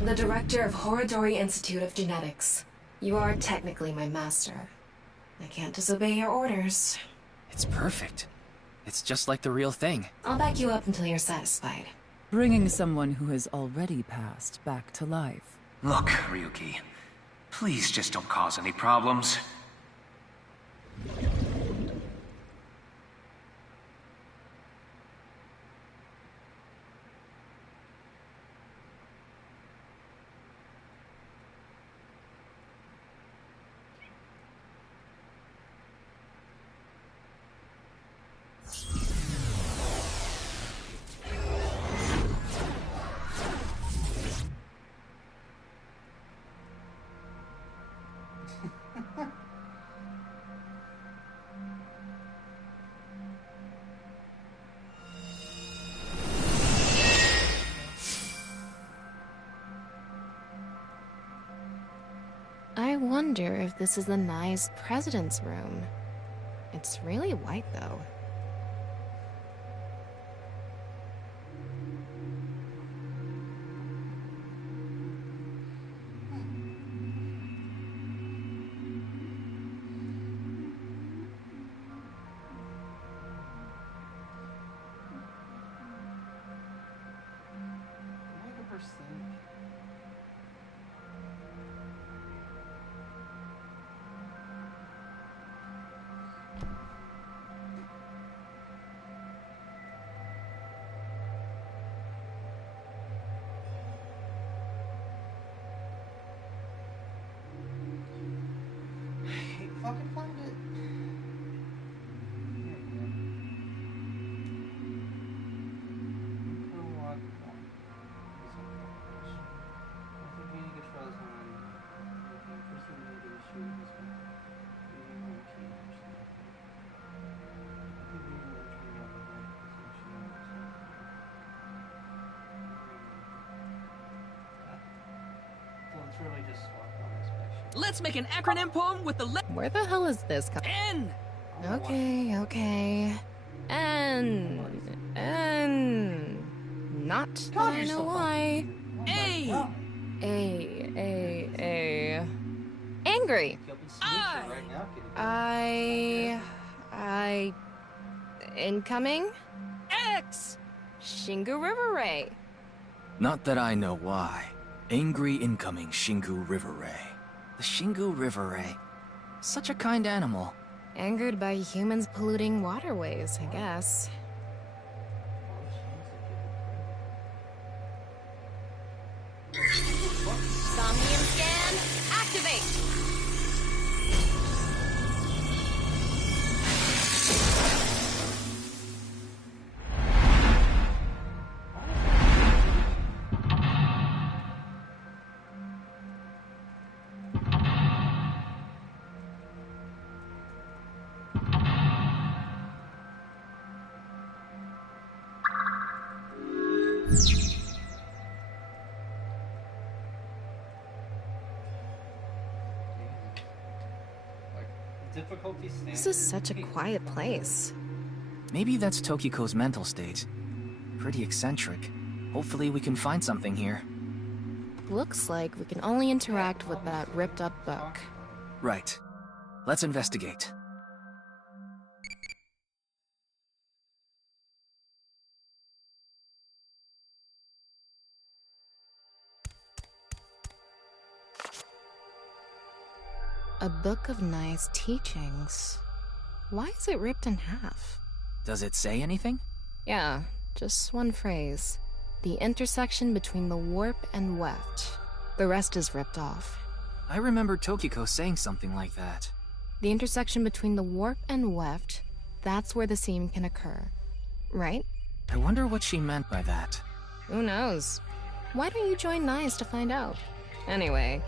The director of Horodori Institute of Genetics. You are technically my master. I can't disobey your orders. It's perfect. It's just like the real thing. I'll back you up until you're satisfied. Bringing someone who has already passed back to life. Look, Ryuki. Please just don't cause any problems. I wonder if this is the nice president's room. It's really white, though. Fucking find it. Really just swapped on this picture. Let's make an acronym poem with the Where the hell is this coming? N! Okay. Not that I know why. A! A. Angry. I... Incoming? X! Shingu River Ray. Not that I know why. Angry incoming Shingu River Ray. The Shingu River Ray. Such a kind animal. Angered by humans polluting waterways, I guess. Somnium scan, activate! This is such a quiet place. Maybe that's Tokiko's mental state. Pretty eccentric. Hopefully we can find something here. Looks like we can only interact with that ripped-up book. Right. Let's investigate. A book of nice teachings. Why is it ripped in half? Does it say anything? Yeah, just one phrase. The intersection between the warp and weft. The rest is ripped off. I remember Tokiko saying something like that. The intersection between the warp and weft, that's where the seam can occur. Right? I wonder what she meant by that. Who knows? Why don't you join NICE to find out? Anyway,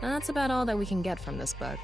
that's about all that we can get from this book.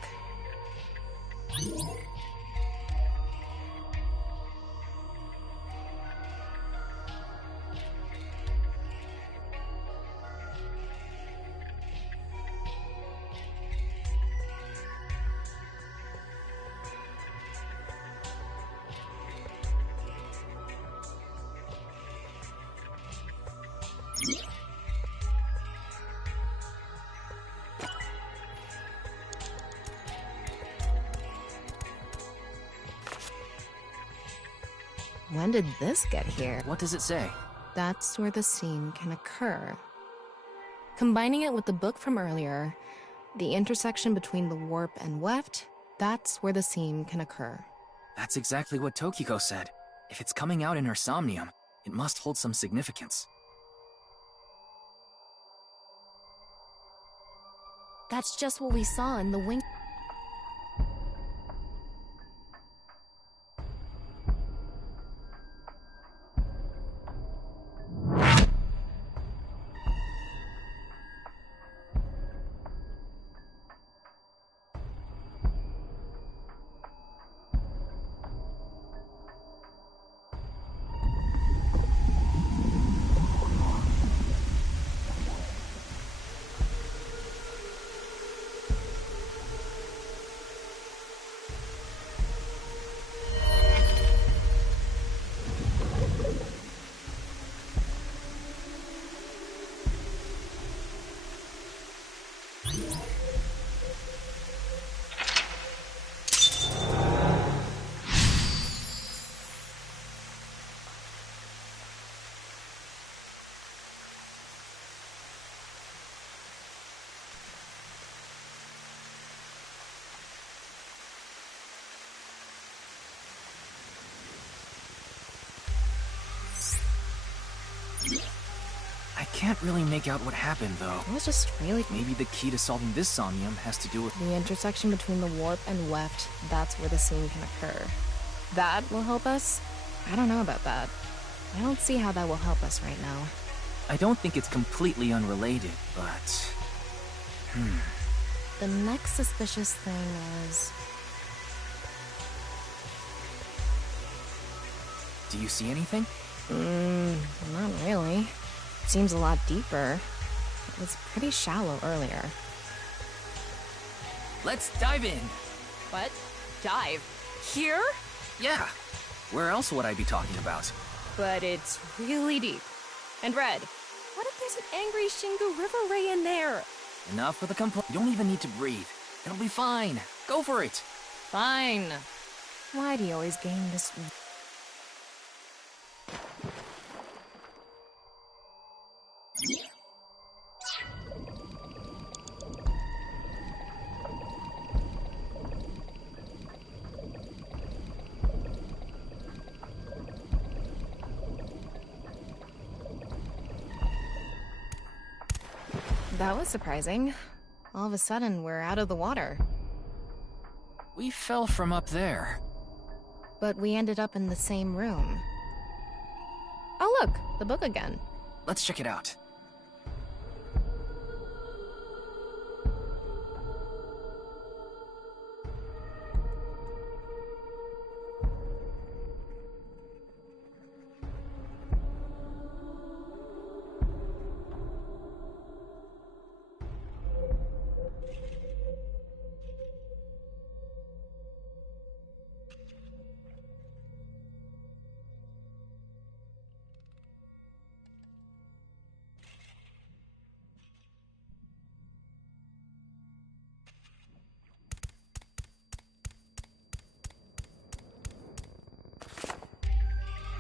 when did this get here? What does it say? That's where the scene can occur. Combining it with the book from earlier, the intersection between the warp and weft, that's where the scene can occur. That's exactly what Tokiko said. If it's coming out in her somnium, it must hold some significance. That's just what we saw in the wing. I can't really make out what happened, though. It was just really... Maybe the key to solving this somnium has to do with... The intersection between the warp and weft, that's where the scene can occur. That will help us? I don't know about that. I don't see how that will help us right now. I don't think it's completely unrelated, but... The next suspicious thing is... Do you see anything? Not really. Seems a lot deeper. It was pretty shallow earlier. Let's dive in! What? Dive? Here? Yeah! Where else would I be talking about? But it's really deep. And red. What if there's an angry Shingu River Ray in there? Enough with the complaint. You don't even need to breathe. It'll be fine. Go for it! Fine. Why do you always gain this... That was surprising. All of a sudden, we're out of the water. We fell from up there. But we ended up in the same room. Oh look, the book again. Let's check it out.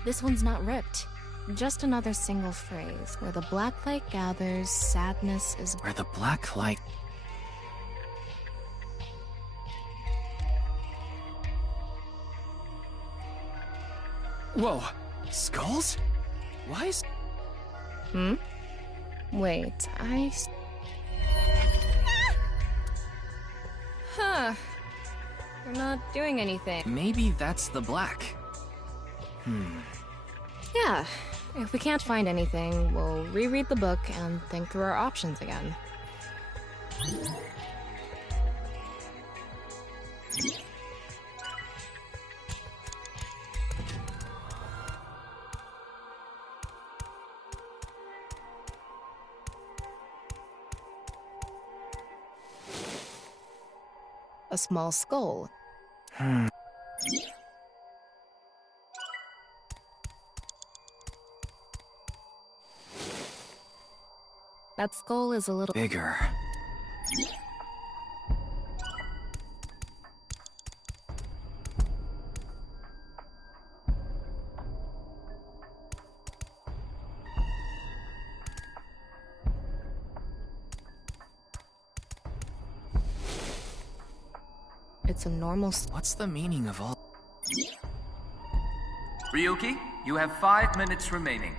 This one's not ripped. Just another single phrase. Where the black light gathers, sadness is... Where the black light... Whoa! Skulls? Why is... Wait, Huh. You're not doing anything. Maybe that's the black. Yeah. If we can't find anything, we'll reread the book and think through our options again. A small skull. That skull is a little bigger. it's a normal What's the meaning of all... Ryuki, you have 5 minutes remaining.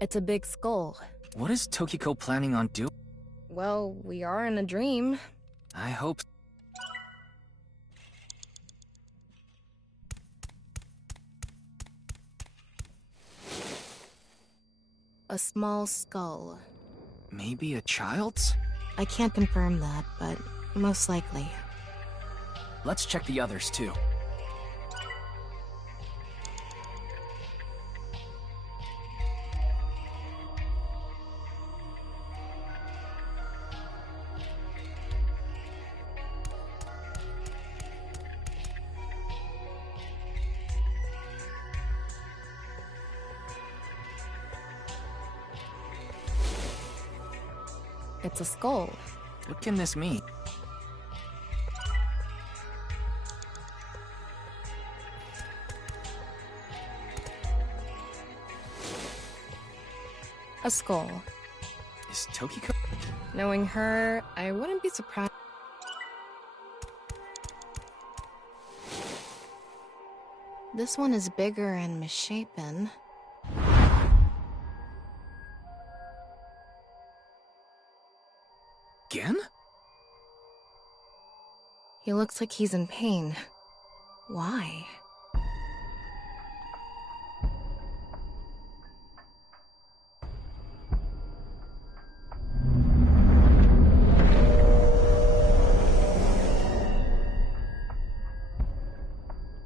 It's a big skull. What is Tokiko planning on doing? Well, we are in a dream. I hope... A small skull. Maybe a child's? I can't confirm that, but most likely. Let's check the others, too. It's a skull. What can this mean? A skull. Is Tokiko... Knowing her, I wouldn't be surprised. This one is bigger and misshapen. Again? He looks like he's in pain. Why?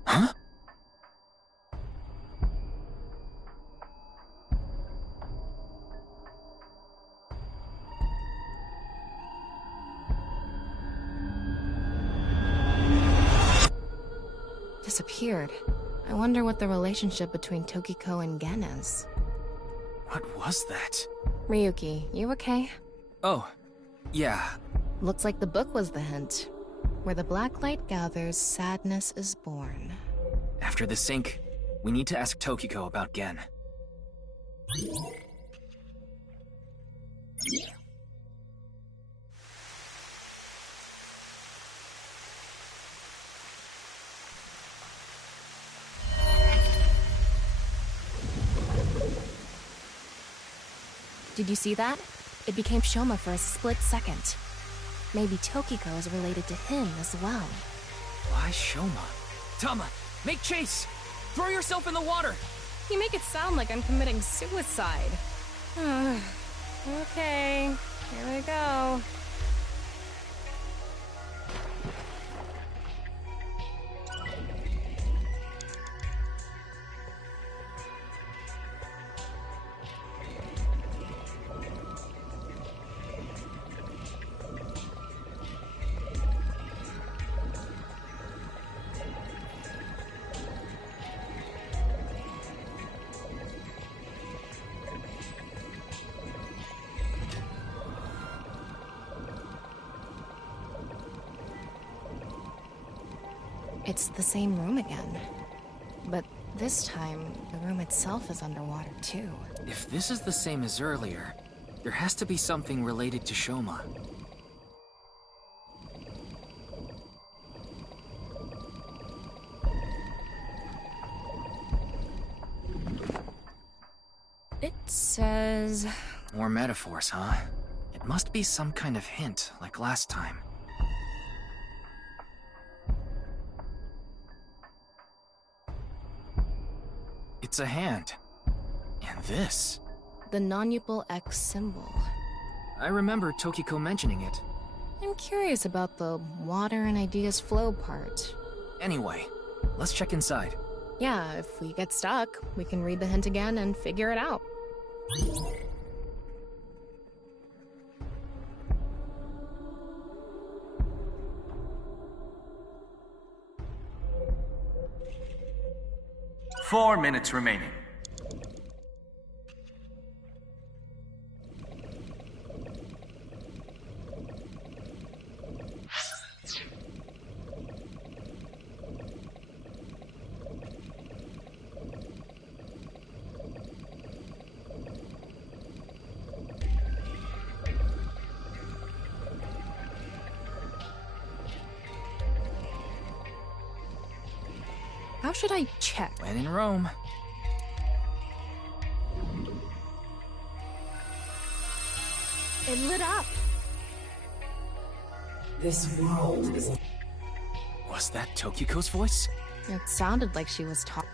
Huh? Disappeared. I wonder what the relationship between Tokiko and Gen is. What was that? Ryuki, you okay? Oh, yeah. Looks like the book was the hint. Where the black light gathers, sadness is born. After the sync, we need to ask Tokiko about Gen. Did you see that? It became Shoma for a split second. Maybe Tokiko is related to him as well. Why Shoma? Tama, make chase! Throw yourself in the water! You make it sound like I'm committing suicide. Okay, here we go. It's the same room again. But this time, the room itself is underwater too. If this is the same as earlier, there has to be something related to Shoma. It says... More metaphors, huh? It must be some kind of hint, like last time. It's a hand. And this. the non-Upal X symbol. I remember Tokiko mentioning it. I'm curious about the water and ideas flow part. Anyway, let's check inside. Yeah, if we get stuck, we can read the hint again and figure it out. Four minutes remaining. How should I check? When in Rome. It lit up. This world is... Was that Tokiko's voice? It sounded like she was talking.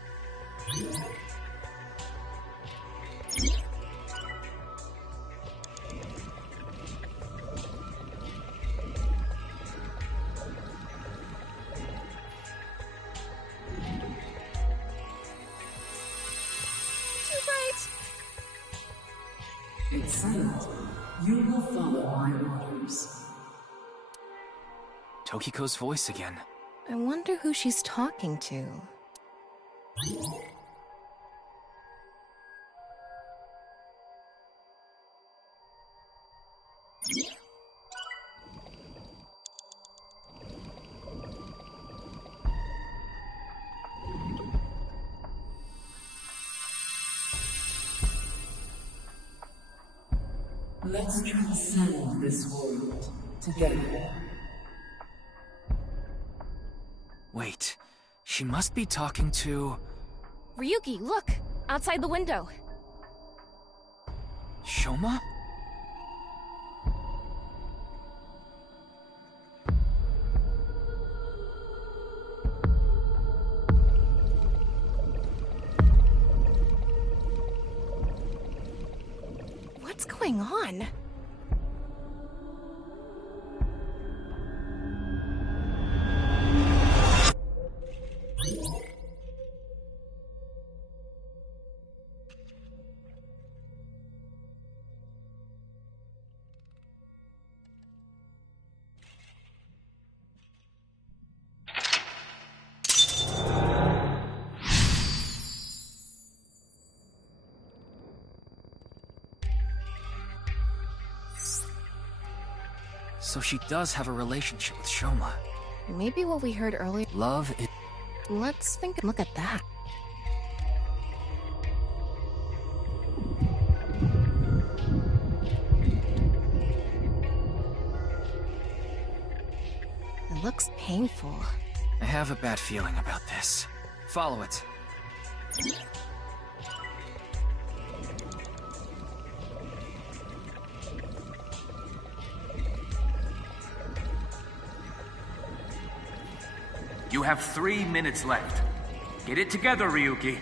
Excellent. You will follow my orders. Tokiko's voice again. I wonder who she's talking to. Let's transcend this world together. Wait, she must be talking to... Ryuki, look! Outside the window. Shoma? What's going on? So she does have a relationship with Shoma. Maybe what we heard earlier. Love is... Let's look at that. It looks painful. I have a bad feeling about this. Follow it. You have 3 minutes left. Get it together, Ryuki.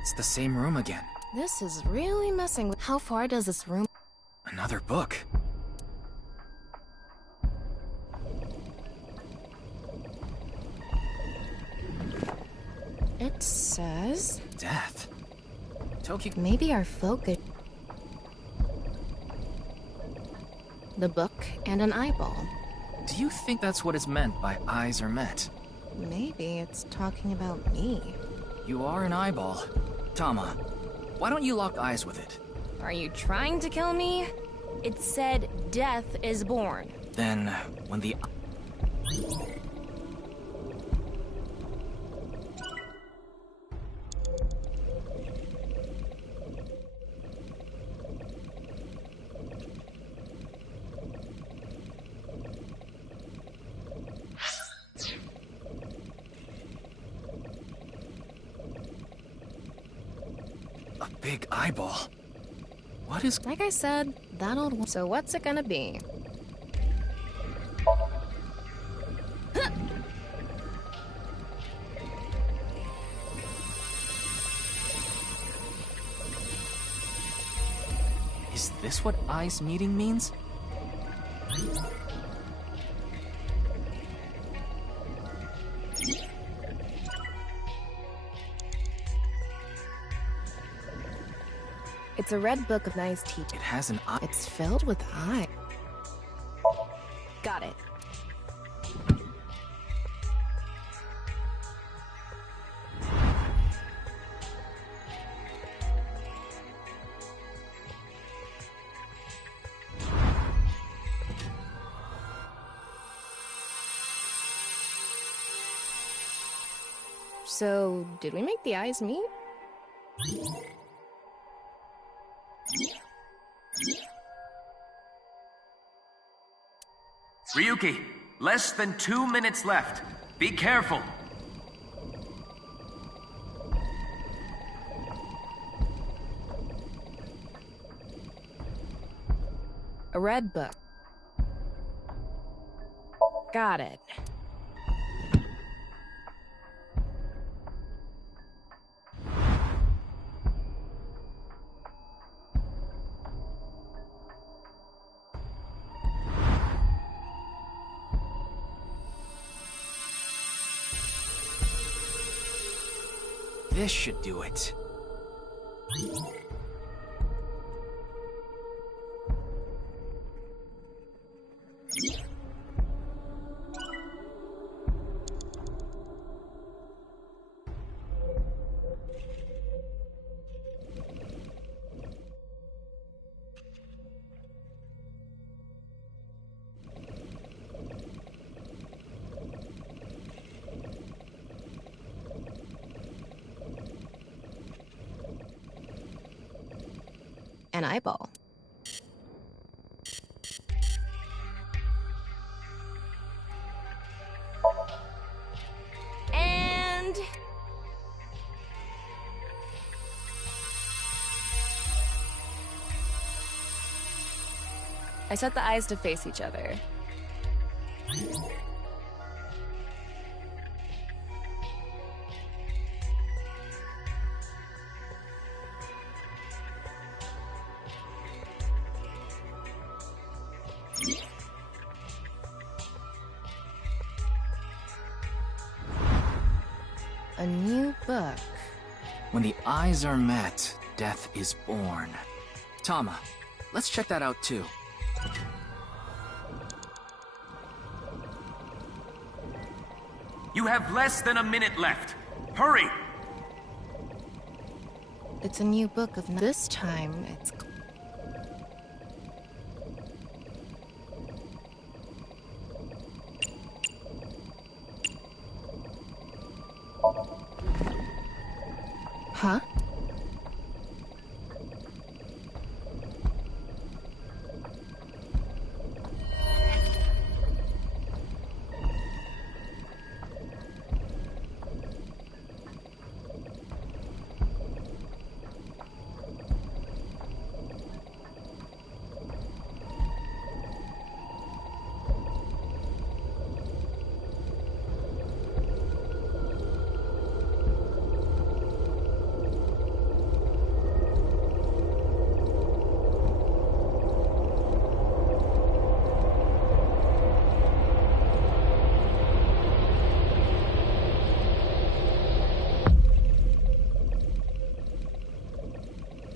It's the same room again. This is really messing with... How far does this room... Another book. It says... Death. Tokiko... Maybe our focus... The book and an eyeball. Do you think that's what is meant by eyes are met? Maybe it's talking about me. You are an eyeball. Tama, why don't you lock eyes with it? Are you trying to kill me? It said death is born. Then, when the... A big eyeball. What is... Like I said, that old one. So what's it gonna be? Is this what eyes meeting means? It's a red book of nice teaching. It has an eye... It's filled with eye. Got it. So, did we make the eyes meet? Ryuki, less than 2 minutes left. Be careful. A red book. Got it. This should do it. An eyeball. And I set the eyes to face each other. A new book. When the eyes are met, death is born. Tama, let's check that out too. You have less than a minute left. Hurry! It's a new book of this time. It's Huh?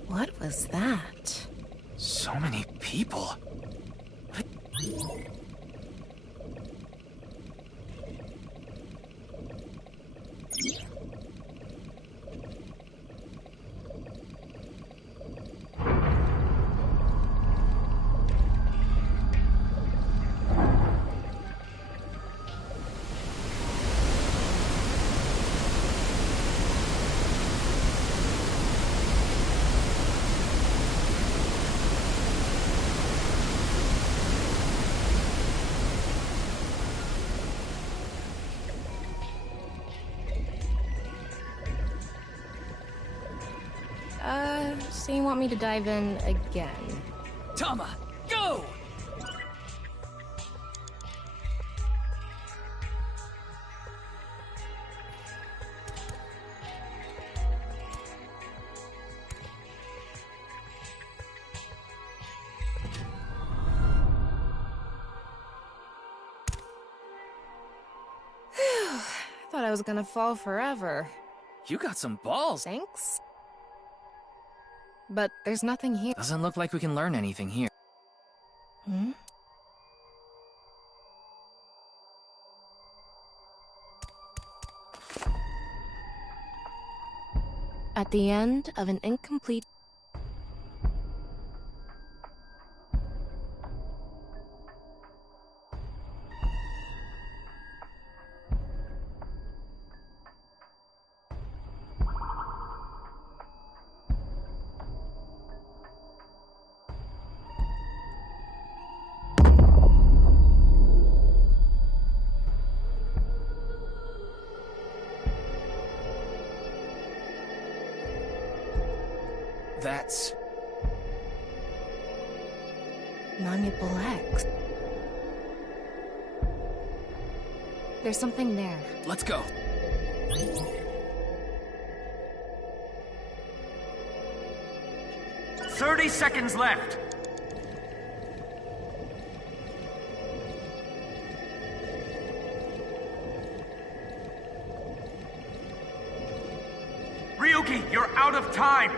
What was that? So many people. So you want me to dive in again? Tama, go! Thought I was gonna fall forever. You got some balls. Thanks? But there's nothing here. Doesn't look like we can learn anything here. Hmm? At the end of an incomplete That's... Malleable X. There's something there. Let's go. "30 seconds left. Ryuki, you're out of time.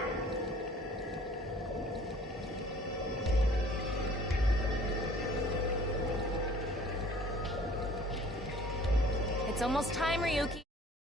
It's almost time, Ryuki.